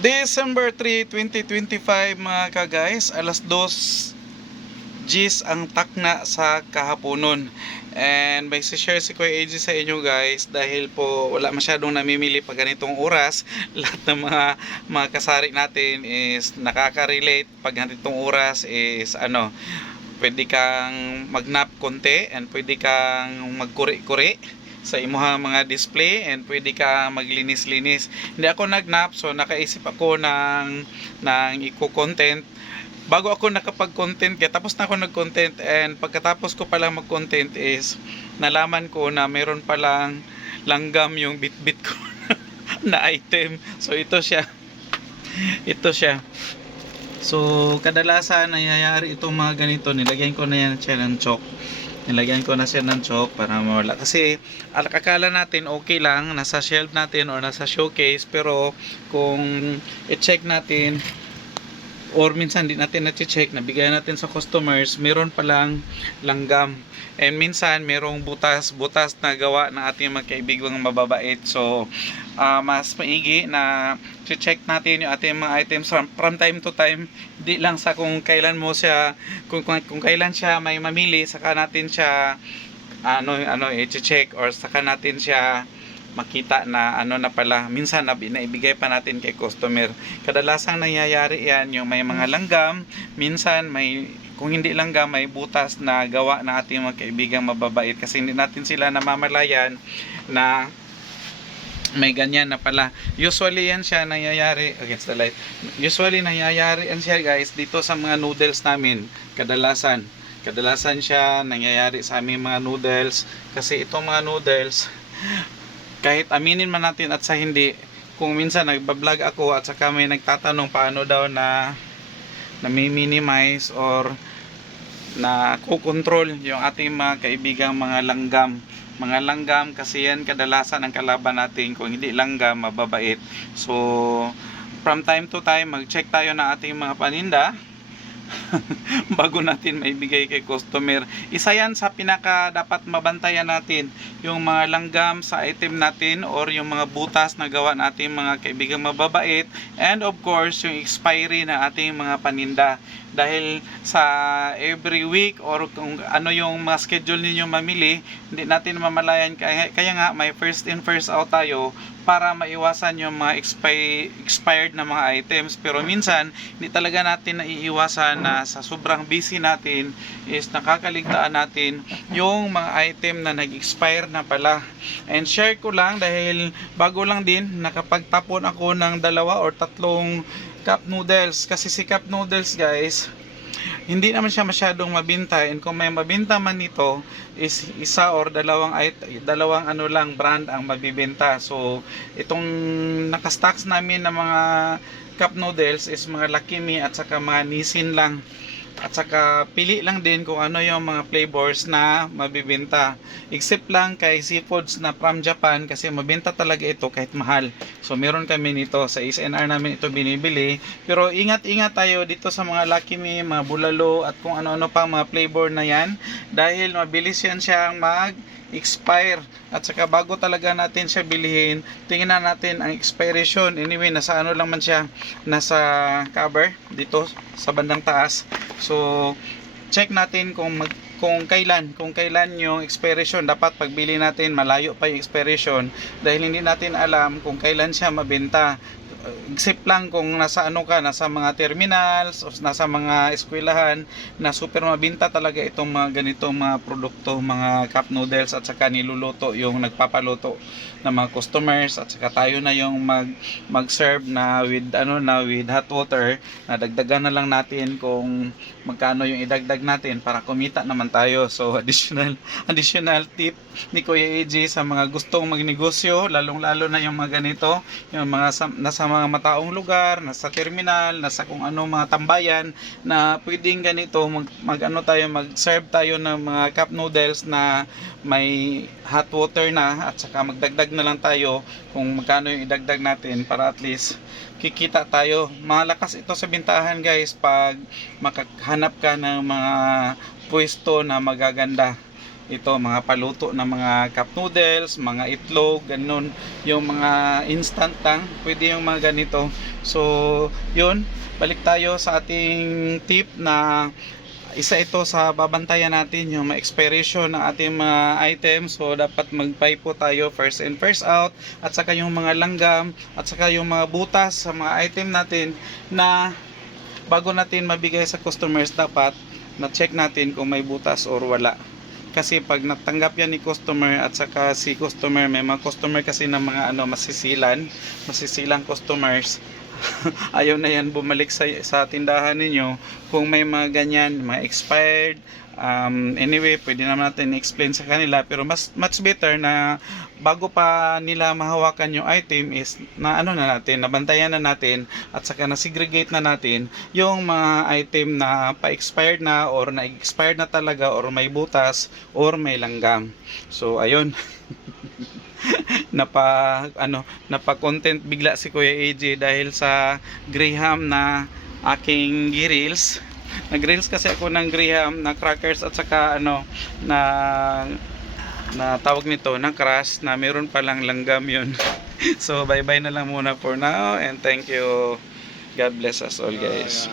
December 3, 2025 mga ka-guys, alas 2 G's ang takna sa kahaponon. And may share si Kuya AJ sa inyo guys dahil po wala masyadong namimili pag ganitong oras. Lahat ng mga kasari natin is nakaka-relate pag ganitong oras is pwede kang magnap konti and pwede kang magkuri-kuri sa imuhang mga display and pwede ka maglinis-linis. Hindi ako nagnap, so nakaisip ako ng eco-content bago ako nakapag-content, kaya tapos na ako nag-content, and pagkatapos ko palang mag-content is nalaman ko na meron palang langgam yung bit-bit ko na item. So ito siya. So kadalasan nangyayari itong mga ganito, nilagyan ko na yan siya ng chalk. Nilagyan ko na siya ng chalk para mawala. Kasi akala natin okay lang, nasa shelf natin or nasa showcase, pero kung i-check natin or minsan di natin na-check, nabigay natin sa customers, meron palang langgam. And minsan merong butas na gawa ng ating magkaibigang mababait. So mas maigi na check natin yung ating mga items from time to time, di lang sa kung kailan mo siya, kung kailan siya may mamili, saka natin siya i-check, or saka natin siya makita na na pala, minsan naibigay pa natin kay customer. Kadalasang nangyayari yan, yung may mga langgam, minsan may, kung hindi langgam, may butas na gawa ng ating mga kaibigang mababait, kasi hindi natin sila namamalayan na may ganyan na pala. Usually yan siya nangyayari against the light. Usually nangyayari yan siya guys dito sa mga noodles namin. Kadalasan siya nangyayari sa aming mga noodles, kasi itong mga noodles, kahit aminin man natin at sa hindi, kung minsan nagbablog ako at saka may nagtatanong paano daw na minimize or na kukontrol yung ating mga kaibigang mga langgam, kasi yan kadalasan ang kalaban natin. Kung hindi langgam, mababait. So from time to time mag-check tayo ng ating mga paninda bago natin maibigay kay customer. Isa yan sa pinaka dapat mabantayan natin, yung mga langgam sa item natin or yung mga butas na gawa natin mga kaibigang mababait, and of course yung expiry na ating mga paninda. Dahil sa every week or kung ano yung mga schedule ninyo mamili, hindi natin mamalayan, kaya nga may first in first out tayo para maiwasan yung mga expired na mga items. Pero minsan hindi talaga natin naiiwasan na sa sobrang busy natin is nakakaligtaan natin yung mga item na nag-expire na pala. And share ko lang dahil bago lang din, nakapagtapon ako ng 2 or 3 cup noodles, kasi si cup noodles guys, hindi naman siya masyadong mabinta, and kung may mabinta man nito is isa or dalawang lang brand ang mabibenta. So itong nakastocks namin na mga cup noodles is mga Lucky Me at saka mga Nissin lang, at saka pili lang din kung ano yung mga flavors na mabibenta, except lang kay seafoods na from Japan, kasi mabenta talaga ito kahit mahal. So meron kami nito sa SNR namin ito binibili, pero ingat tayo dito sa mga Lucky Me, mga bulalo at kung ano-ano pang mga flavor na yan, dahil mabilis yan siyang mag-expire. At saka bago talaga natin siya bilihin, tingnan natin ang expiration. Anyway, nasa lang man siya, nasa cover dito sa bandang taas. So check natin kung kailan yung expiration. Dapat pagbili natin malayo pa yung expiration, dahil hindi natin alam kung kailan siya mabenta. Except lang kung nasa nasa mga terminals o nasa mga eskwelahan na super mabinta talaga itong mga ganitong mga produkto, mga cup noodles, at saka niluluto yung nagpapaluto ng mga customers, at saka tayo na yung mag-serve na with with hot water, na dagdagan na lang natin kung magkano yung idagdag natin para kumita naman tayo. So additional tip ni Kuya AJ sa mga gustong magnegosyo, lalong-lalo na yung mga ganito, yung mga nasa mga mataong lugar, nasa terminal, nasa kung ano mga tambayan, na pwedeng ganito mag-serve tayo ng mga cup noodles na may hot water na, at saka magdagdag na lang tayo kung magkano yung idagdag natin, para at least kikita tayo. Malakas ito sa bintahan guys pag makahanap ka ng mga pwesto na magaganda. ito mga paluto na mga cup noodles, mga itlog, ganun, yung mga instant lang, pwede yung mga ganito. So yun, balik tayo sa ating tip na isa ito sa babantayan natin yung expiration ng ating mga items. So dapat mag-buy po tayo first in first out, at saka yung mga langgam, at saka yung mga butas sa mga item natin na bago natin mabigay sa customers, dapat na-check natin kung may butas or wala. Kasi pag natanggap yan ni customer, at saka si customer, may mga customer kasi na mga masisilang customers, ayaw na yan bumalik sa tindahan ninyo kung may mga ganyan, mga expired. Anyway, pwede naman natin explain sa kanila, pero much better na bago pa nila mahawakan yung item is na nabantayan na natin, at saka na segregate na natin yung mga item na pa-expired na, or na-expired na talaga, or may butas, or may langgam. So ayun. Napa-content bigla si Kuya AJ dahil sa Graham na aking grills. Nag-grills kasi ako ng Graham na crackers, at saka na tawag nito na crush, na meron palang langgam yun. So bye bye na lang muna for now, and thank you. God bless us all, guys.